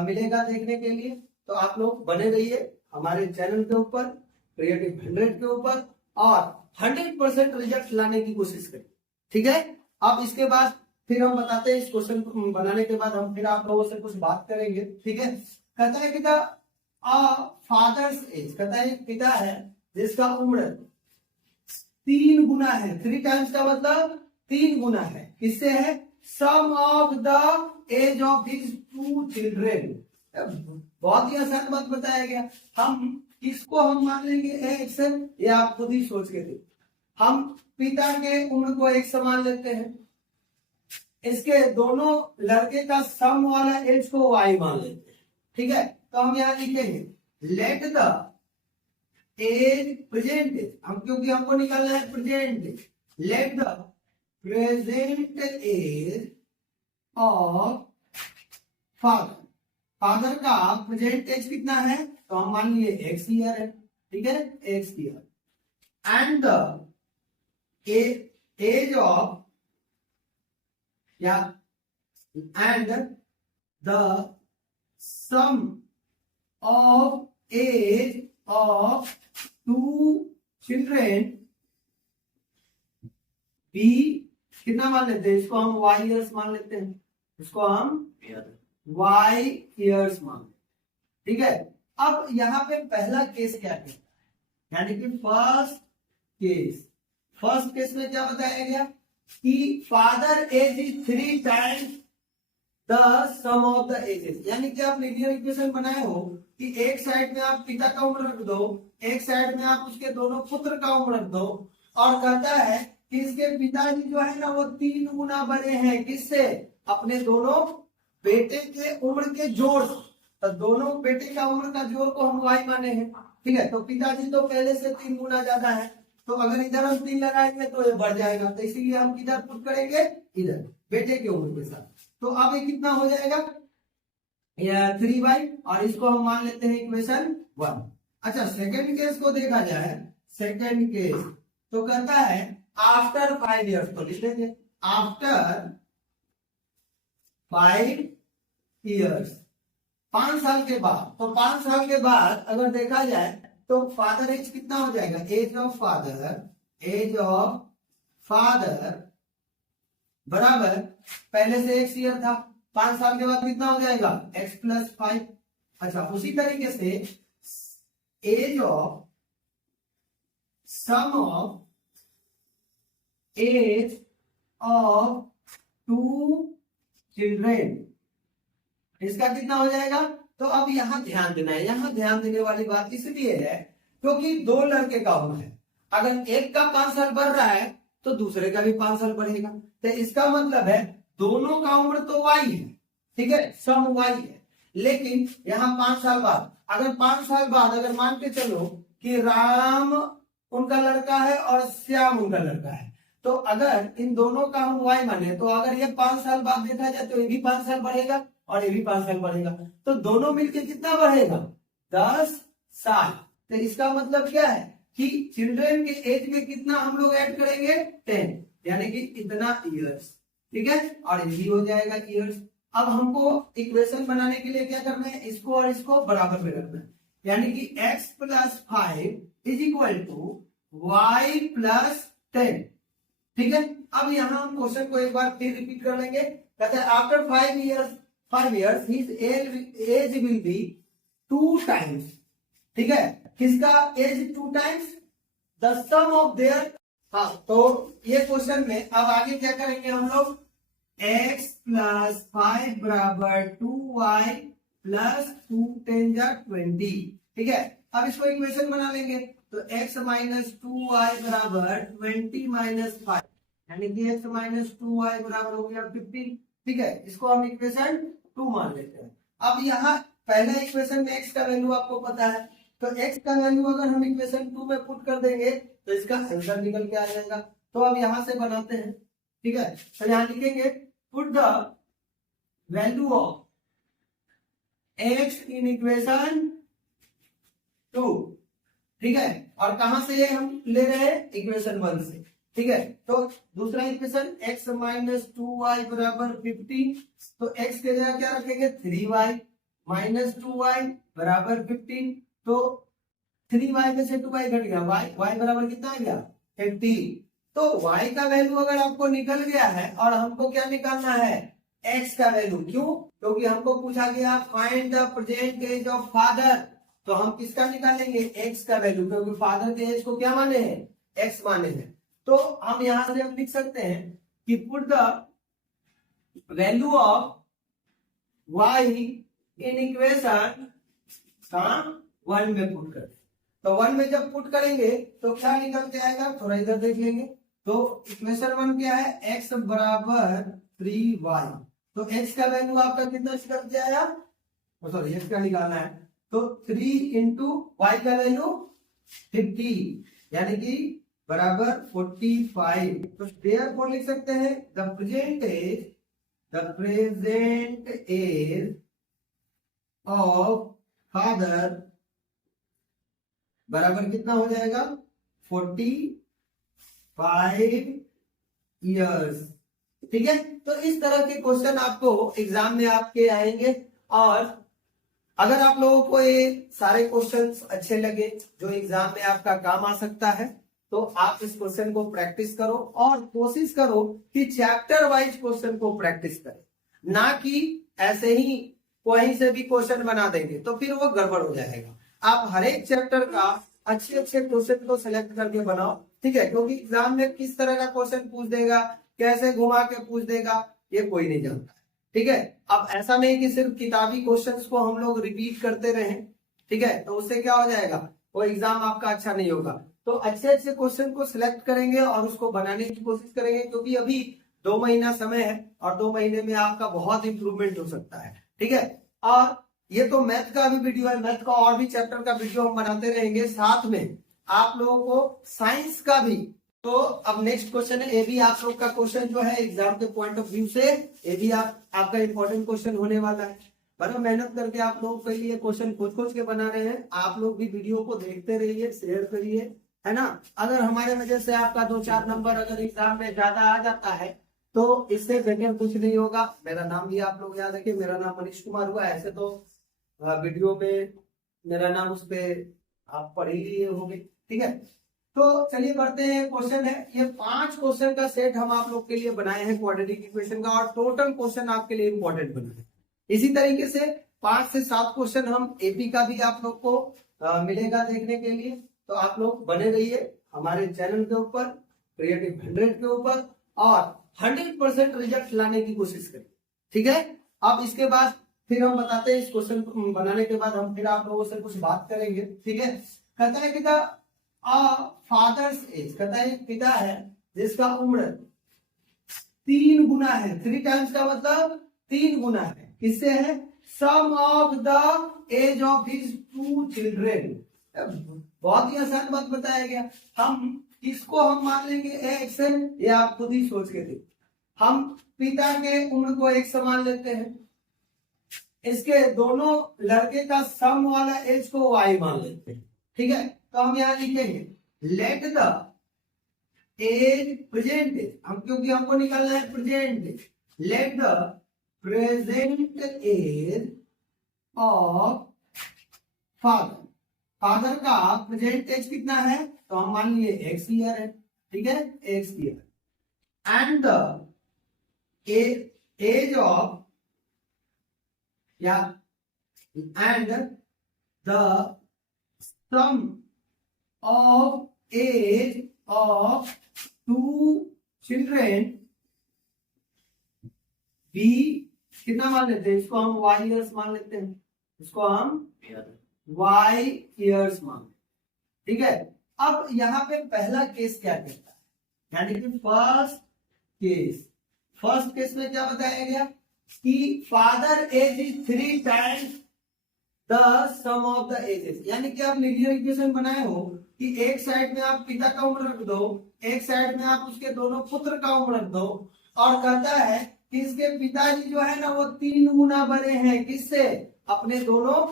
मिलेगा देखने के लिए। तो आप लोग बने रहिए हमारे चैनल के ऊपर, क्रिएटिव 100 के ऊपर, और 100% रिजल्ट लाने की कोशिश करें, ठीक है। अब इसके बाद फिर हम बताते हैं, इस क्वेश्चन बनाने के बाद हम फिर आप लोगों से कुछ बात करेंगे, ठीक है। कहता है पिता फादर्स एज, कहता है पिता है जिसका उम्र 3 गुना है। 3 टाइम्स का मतलब 3 गुना है, किससे है? Sum of the age of this 2 children. बहुत ही आसान बात बताया गया। हम इसको हम मान लेंगे एक्स, ये आप खुद ही सोच के थे। हम पिता के उम्र को एक समान लेते हैं, इसके दोनों लड़के का सम वाला एज को वाई मान लेते हैं, ठीक है। तो हम यहां लिखेंगे let the age present age, हम क्योंकि हमको निकालना है present age, let the present age of father. Father का प्रेजेंट एज कितना है? तो हम मान लिए एक्स ईयर है, ठीक है, x year. And the age of या and the sum of age of 2 children be कितना मान लेते हैं? इसको हम वाई ईयर्स मान लेते हैं, इसको हम वाई ईयर्स मान लेते, ठीक है। अब यहां पे पहला केस क्या है, यानी कि फर्स्ट केस में क्या बताया गया कि father age is 3 times the sum of the ages. यानी कि आप लीनियर इक्वेशन बनाए हो कि एक साइड में आप पिता का उम्र रख दो, एक साइड में आप उसके दोनों पुत्र का उम्र रख दो, और कहता है कि इसके पिताजी जो है ना वो 3 गुना बड़े हैं, किससे? अपने दोनों बेटे के उम्र के जोड़ से। तो दोनों बेटे का उम्र का जोड़ को हम वाई माने हैं, ठीक है। तो पिताजी तो पहले से 3 गुना ज्यादा है, तो अगर इधर हम 3 लगाएंगे तो ये बढ़ जाएगा, तो इसीलिए हम किधर पुट करेंगे? इधर बेटे के उम्र के साथ। तो अब ये कितना हो जाएगा? 3 और इसको हम मान लेते हैं इक्वेशन 1। अच्छा, सेकेंड केस को देखा जाए, सेकेंड केस तो कहता है आफ्टर 5 ईयर्स, तो लिख लेंगे आफ्टर 5 ईयर्स, 5 साल के बाद। तो 5 साल के बाद अगर देखा जाए तो फादर एज कितना हो जाएगा? एज ऑफ फादर बराबर पहले से एक्स ईयर था, 5 साल के बाद कितना हो जाएगा? x + 5। अच्छा, उसी तरीके से age of sum of age of 2 children, इसका कितना हो जाएगा? तो अब यहां ध्यान देना है, यहां ध्यान देने वाली बात इसलिए है क्योंकि 2 लड़के का उम्र है, अगर एक का 5 साल बढ़ रहा है तो दूसरे का भी 5 साल बढ़ेगा। तो इसका मतलब है दोनों का उम्र तो वाई है, ठीक है, सम वाई है। लेकिन यहाँ 5 साल बाद, अगर 5 साल बाद अगर मान के चलो कि राम उनका लड़का है और श्याम उनका लड़का है, तो अगर इन दोनों का हम वाई माने तो अगर ये 5 साल बाद देखा जाए तो ये भी 5 साल बढ़ेगा और ये भी 5 साल बढ़ेगा, तो दोनों मिलके कितना बढ़ेगा? 10 साल। तो इसका मतलब क्या है कि चिल्ड्रन के एज में कितना हम लोग ऐड करेंगे? 10, यानी कि इतना ईयर्स, ठीक है, और ये हो जाएगा ईयर्स। अब हमको इक्वेशन बनाने के लिए क्या करना है? इसको और इसको बराबर में रखना है, यानी कि x + 5 = y + 10, ठीक है। अब यहाँ हम क्वेश्चन को एक बार फिर रिपीट कर लेंगे। कहते हैं after 5 years his age will be 2 times, ठीक है, किसका age 2 times? The sum of their. हाँ, तो ये क्वेश्चन में अब आगे क्या करेंगे हम लोग? x + 5 = 2y प्लस 2 10 जा 20। ठीक है, अब इसको इक्वेशन बना लेंगे तो x माइनस 2y बराबर 20 माइनस 5, यानी कि x माइनस 2y बराबर हो गया 15। ठीक है, इसको हम इक्वेशन 2 मान लेते हैं। अब यहाँ पहला इक्वेशन में x का वैल्यू आपको पता है, तो x का वैल्यू अगर हम इक्वेशन 2 में पुट कर देंगे तो इसका आंसर निकल के आ जाएगा। तो अब यहां से बनाते हैं। ठीक है, तो यहां लिखेंगे put the value of x in equation 2। ठीक है, और कहां से ये हम ले रहे हैं, इक्वेशन 1 से। ठीक है, तो दूसरा इक्वेशन x माइनस 2y बराबर 15, तो x के जगह क्या रखेंगे 3y माइनस 2y बराबर 15, तो 3y में से 2y घट गया, y बराबर कितना आ गया 15। तो y का वैल्यू अगर आपको निकल गया है और हमको क्या निकालना है, x का वैल्यू। क्यों, क्योंकि हमको पूछा गया find the present age of father, तो हम किसका निकालेंगे, x का वैल्यू, क्योंकि फादर के एज को क्या माने हैं, x माने हैं। तो हम यहां से हम लिख सकते हैं कि put the value of y in equation 1 में पुट कर, तो 1 में जब पुट करेंगे तो क्या निकल के आएगा, थोड़ा इधर देख लेंगे। तो इक्वेशन 1 क्या है, x बराबर 3y, तो x का वैल्यू आपका कितना निकल के आया, सॉरी x का निकालना है, तो 3 इंटू y का वैल्यू 50, यानी कि बराबर 45। तो देयरफॉर लिख सकते हैं the present age of father बराबर कितना हो जाएगा 45 इयर्स। ठीक है, तो इस तरह के क्वेश्चन आपको एग्जाम में आपके आएंगे, और अगर आप लोगों को ये सारे क्वेश्चंस अच्छे लगे जो एग्जाम में आपका काम आ सकता है, तो आप इस क्वेश्चन को प्रैक्टिस करो और कोशिश करो कि चैप्टर वाइज क्वेश्चन को प्रैक्टिस करें, ना कि ऐसे ही कहीं से भी क्वेश्चन बना देंगे तो फिर वो गड़बड़ हो जाएगा। आप हर एक चैप्टर का अच्छे अच्छे क्वेश्चन को सिलेक्ट करके बनाओ। ठीक है, क्योंकि एग्जाम में किस तरह का क्वेश्चन पूछ देगा, कैसे घुमा के पूछ देगा, ये कोई नहीं जानता। ठीक है, अब ऐसा नहीं कि सिर्फ किताबी क्वेश्चंस को हम लोग रिपीट करते रहें। ठीक है, तो उससे क्या हो जाएगा, वो एग्जाम आपका अच्छा नहीं होगा। तो अच्छे अच्छे क्वेश्चन को सिलेक्ट करेंगे और उसको बनाने की कोशिश करेंगे, क्योंकि अभी 2 महीना समय है और 2 महीने में आपका बहुत इंप्रूवमेंट हो सकता है। ठीक है, और ये तो मैथ का भी वीडियो है, मैथ का और भी चैप्टर का वीडियो हम बनाते रहेंगे, साथ में आप लोगों को साइंस का भी। तो अब नेक्स्ट क्वेश्चन है, ये भी आप लोग का क्वेश्चन जो है एग्जाम के पॉइंट ऑफ व्यू से ये भी आपका इंपॉर्टेंट क्वेश्चन होने वाला है। बड़ा मेहनत करके आप लोगों के लिए क्वेश्चन खोज के बना रहे हैं। आप लोग भी वीडियो को देखते रहिए, शेयर करिए, है ना। अगर हमारे वजह से आपका 2-4 नंबर अगर एग्जाम में ज्यादा आ जाता है तो इससे बेहतर कुछ नहीं होगा। मेरा नाम भी आप लोग याद रखिए, मेरा नाम मनीष कुमार हुआ। ऐसे तो वीडियो में मेरा नाम उस पर आप पढ़ ही लिए होंगे। ठीक है, तो चलिए बढ़ते हैं। क्वेश्चन है ये 5 क्वेश्चन का सेट हम आप लोग के लिए बनाए हैं क्वाड्रेटिक इक्वेशन का, और टोटल क्वेश्चन आपके लिए इंपॉर्टेंट बनाए हैं। इसी तरीके से 5 से 7 क्वेश्चन हम एपी का भी आप लोग को मिलेगा देखने के लिए। तो आप लोग बने रहिए हमारे चैनल के ऊपर, क्रिएटिव 100 के ऊपर, और 100% रिजल्ट लाने की कोशिश करिए। ठीक है, अब इसके बाद फिर हम बताते हैं, इस क्वेश्चन बनाने के बाद हम फिर आप लोगों से कुछ बात करेंगे। ठीक है, कहता है कि फादर्स एज, कहता है पिता है जिसका उम्र 3 गुना है। 3 टाइम्स का मतलब 3 गुना है। किससे है, sum of the age of his 2 children. बहुत ही आसान बात बताया गया। हम इसको हम मान लेंगे एक्स है, ये आप खुद ही सोच के देखिए। हम पिता के उम्र को एक समान लेते हैं, इसके दोनों लड़के का सम वाला एज को वाई मान लेते हैं। ठीक है, तो हम यहां लिखेंगे let the age present age, हम क्योंकि हमको निकालना है present age, let the present age of father. Father का प्रेजेंट एज कितना है, तो हम मान लिए एक्स ईयर है। ठीक है, x year, and the age of या and the sum of age of 2 children be कितना मान लेते हैं, इसको हम वाई ईयर्स मान लेते हैं। इसको हम y ईयर्स मानते, ठीक है। अब यहाँ पे पहला केस क्या कहता है, यानी कि फर्स्ट केस में क्या बताया गया कि father age is 3 times the sum of the ages, यानी कि आप लीनियर इक्वेशन बनाए हो कि एक साइड में आप पिता का उम्र रख दो, एक साइड में आप उसके दोनों पुत्र का उम्र रख दो, और कहता है कि इसके पिताजी जो है ना वो 3 गुना बड़े हैं, किससे, अपने दोनों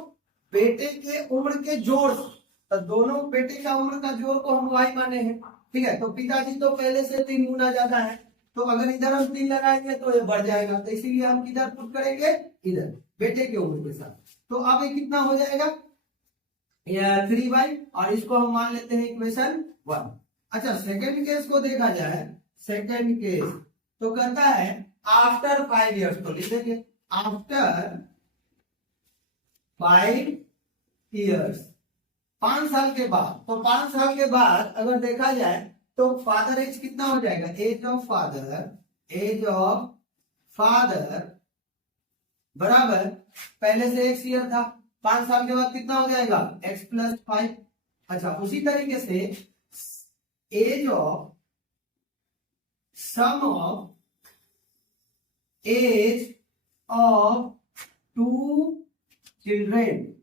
बेटे के उम्र के जोड़ से। तो दोनों बेटे का उम्र का जोड़ को हम y माने हैं, ठीक है। तो पिताजी तो पहले से 3 गुना ज्यादा है, तो अगर इधर हम 3 लगाएंगे तो ये बढ़ जाएगा, तो इसीलिए हम किधर पुट करेंगे, इधर बेटे के उम्र के साथ। तो अब ये कितना हो जाएगा, 3y, और इसको हम मान लेते हैं इक्वेशन 1। अच्छा, सेकंड केस को देखा जाए, सेकंड केस तो कहता है आफ्टर 5 इयर्स, तो लिख देंगे आफ्टर 5 इयर्स, 5 साल के बाद। तो 5 साल के बाद अगर देखा जाए तो फादर एज कितना हो जाएगा, एज ऑफ फादर बराबर पहले से x ईयर था, 5 साल के बाद कितना हो जाएगा, x प्लस 5। अच्छा, उसी तरीके से age of sum of age of 2 children,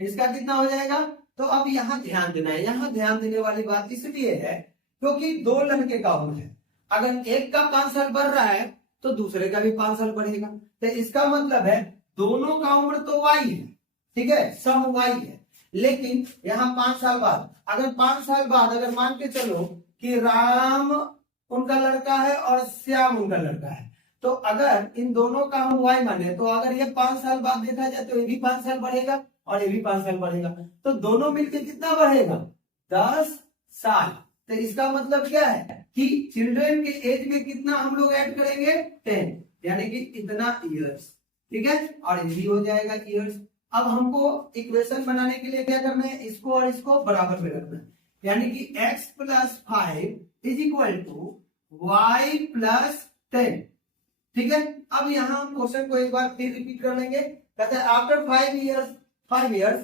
इसका कितना हो जाएगा। तो अब यहां ध्यान देना है, यहां ध्यान देने वाली बात इसलिए है क्योंकि 2 लड़के का उम्र है, अगर एक का 5 साल बढ़ रहा है तो दूसरे का भी 5 साल बढ़ेगा, तो इसका मतलब है दोनों का उम्र तो y है, ठीक है, सम y है। लेकिन यहाँ 5 साल बाद, अगर 5 साल बाद अगर मान के चलो कि राम उनका लड़का है और श्याम उनका लड़का है, तो अगर इन दोनों का हम y माने तो अगर ये 5 साल बाद देखा जाए तो ये भी 5 साल बढ़ेगा और ये भी 5 साल बढ़ेगा, तो दोनों मिलकर कितना बढ़ेगा, 10 साल। तो इसका मतलब क्या है कि चिल्ड्रन के एज में कितना हम लोग ऐड करेंगे, 10, यानी कि इतना इयर्स, ठीक है, और ये भी हो जाएगा इयर्स। अब हमको इक्वेशन बनाने के लिए क्या करना है, इसको और इसको बराबर में रखना है, यानी कि x plus 5 is equal to y plus 10, ठीक है। अब यहाँ हम क्वेश्चन को एक बार फिर रिपीट कर लेंगे, कहते हैं after 5 years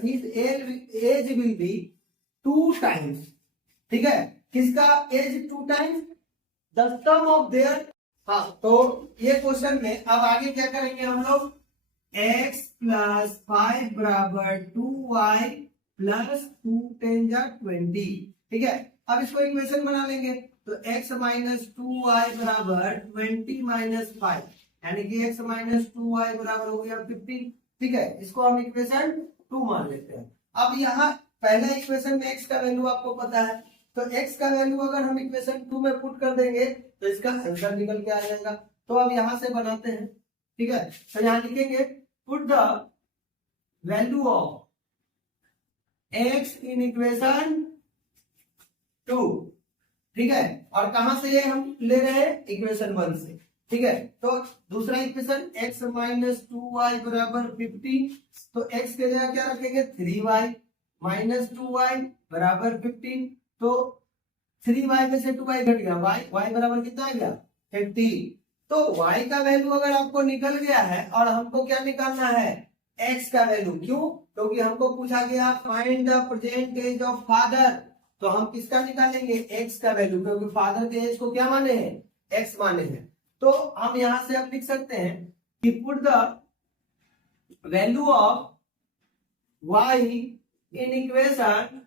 his age will be 2 times, ठीक है, किसका age 2 times, the sum of their. हाँ, तो ये क्वेश्चन में अब आगे क्या करेंगे हम लोग, x प्लस 5 बराबर 2y प्लस 2 10 जा 20, ठीक है। अब इसको इक्वेशन बना लेंगे, तो x माइनस 2y बराबर 20 माइनस 5, यानी कि x माइनस 2y बराबर हो गया 15, ठीक है। इसको हम इक्वेशन 2 मान लेते हैं। अब यहाँ पहला इक्वेशन में x का वैल्यू आपको पता है, तो x का वैल्यू अगर हम इक्वेशन 2 में पुट कर देंगे तो इसका आंसर निकल के आ जाएगा। तो अब यहां से बनाते हैं, ठीक है। तो यहां लिखेंगे put the value of x in equation 2, ठीक है, और कहां से ये हम ले रहे हैं, इक्वेशन 1 से, ठीक है। तो दूसरा इक्वेशन x माइनस 2y बराबर 50, तो x के जगह क्या रखेंगे, 3y माइनस 2y बराबर 15, तो 3y में से 2y घट गया, y बराबर कितना आ गया, 50। तो y का वैल्यू अगर आपको निकल गया है और हमको क्या निकालना है, x का वैल्यू, क्यों, क्योंकि हमको पूछा गया find the present age of father, तो हम किसका निकालेंगे, x का वैल्यू, क्योंकि फादर के एज को क्या माने हैं, x माने हैं। तो हम यहां से अब लिख सकते हैं कि put the value of y in equation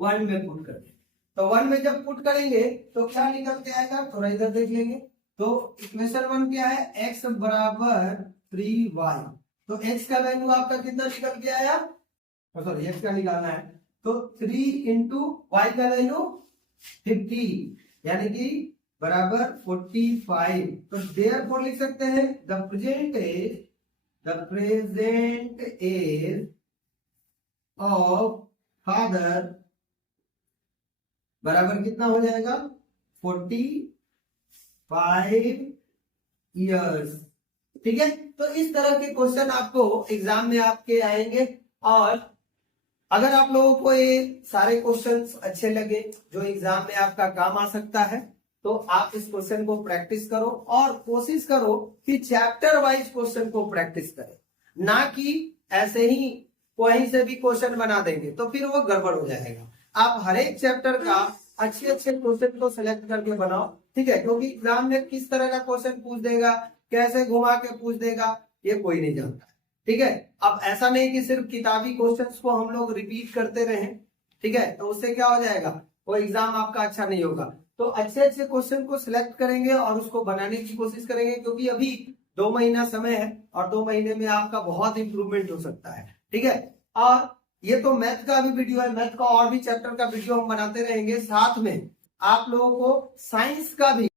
1 में पुट कर, तो 1 में जब पुट करेंगे तो क्या निकल के आएगा, थोड़ा इधर देख लेंगे। तो इक्वेशन 1 क्या है, x बराबर 3y, तो x का वैल्यू आपका कितना निकल के आया, सॉरी x का निकालना है, तो 3 इंटू y का वैल्यू 50, यानी कि बराबर 45। तो देयरफॉर लिख सकते हैं the present age of father बराबर कितना हो जाएगा, 45 इयर्स, ठीक है। तो इस तरह के क्वेश्चन आपको एग्जाम में आपके आएंगे, और अगर आप लोगों को ये सारे क्वेश्चंस अच्छे लगे जो एग्जाम में आपका काम आ सकता है, तो आप इस क्वेश्चन को प्रैक्टिस करो और कोशिश करो कि चैप्टर वाइज क्वेश्चन को प्रैक्टिस करें। ना कि ऐसे ही कहीं से भी क्वेश्चन बना देंगे तो फिर वो गड़बड़ हो जाएगा। आप हर एक चैप्टर का अच्छे अच्छे क्वेश्चन को सिलेक्ट करके बनाओ, ठीक है, क्योंकि एग्जाम में किस तरह का क्वेश्चन पूछ देगा, कैसे घुमा के पूछ देगा, ये कोई नहीं जानता, ठीक है। अब ऐसा नहीं कि सिर्फ किताबी क्वेश्चंस को हम लोग रिपीट करते रहें, ठीक है, तो उससे क्या हो जाएगा, वो एग्जाम आपका अच्छा नहीं होगा। तो अच्छे अच्छे क्वेश्चन को सिलेक्ट करेंगे और उसको बनाने की कोशिश करेंगे, क्योंकि अभी 2 महीना समय है और 2 महीने में आपका बहुत इंप्रूवमेंट हो सकता है, ठीक है। और ये तो मैथ का भी वीडियो है, मैथ का और भी चैप्टर का वीडियो हम बनाते रहेंगे, साथ में आप लोगों को साइंस का भी